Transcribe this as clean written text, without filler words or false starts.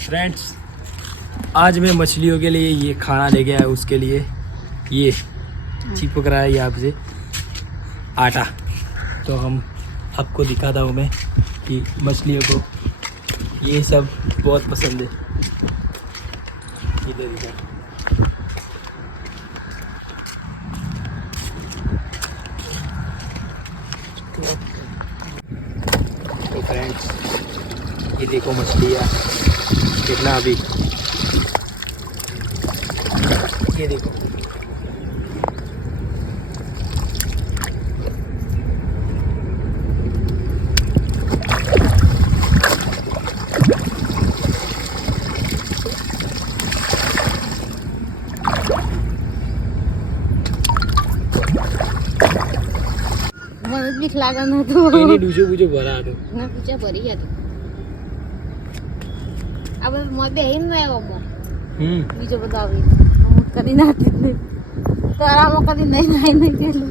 Friends, आज मैं मछलियों के लिए ये खाना ले गया है, उसके लिए ये चिपक रहा है यहाँ से आटा। तो हम आपको दिखाता हूँ मैं कि मछलियों को ये सब बहुत पसंद है। इधर इधर तो फ्रेंड्स, ये देखो मछलियाँ कितना अभी, ये देखो મને બીક લાગે ન તો એને ડૂજો બૂજો ભરા હતો ના પૂછા ભરી ગયા તો હવે મોય બે હિમ આવ્યો મોર બીજો બધો આવી અમુક કરી નાખી તારામાં કદી નહીં ગયેલું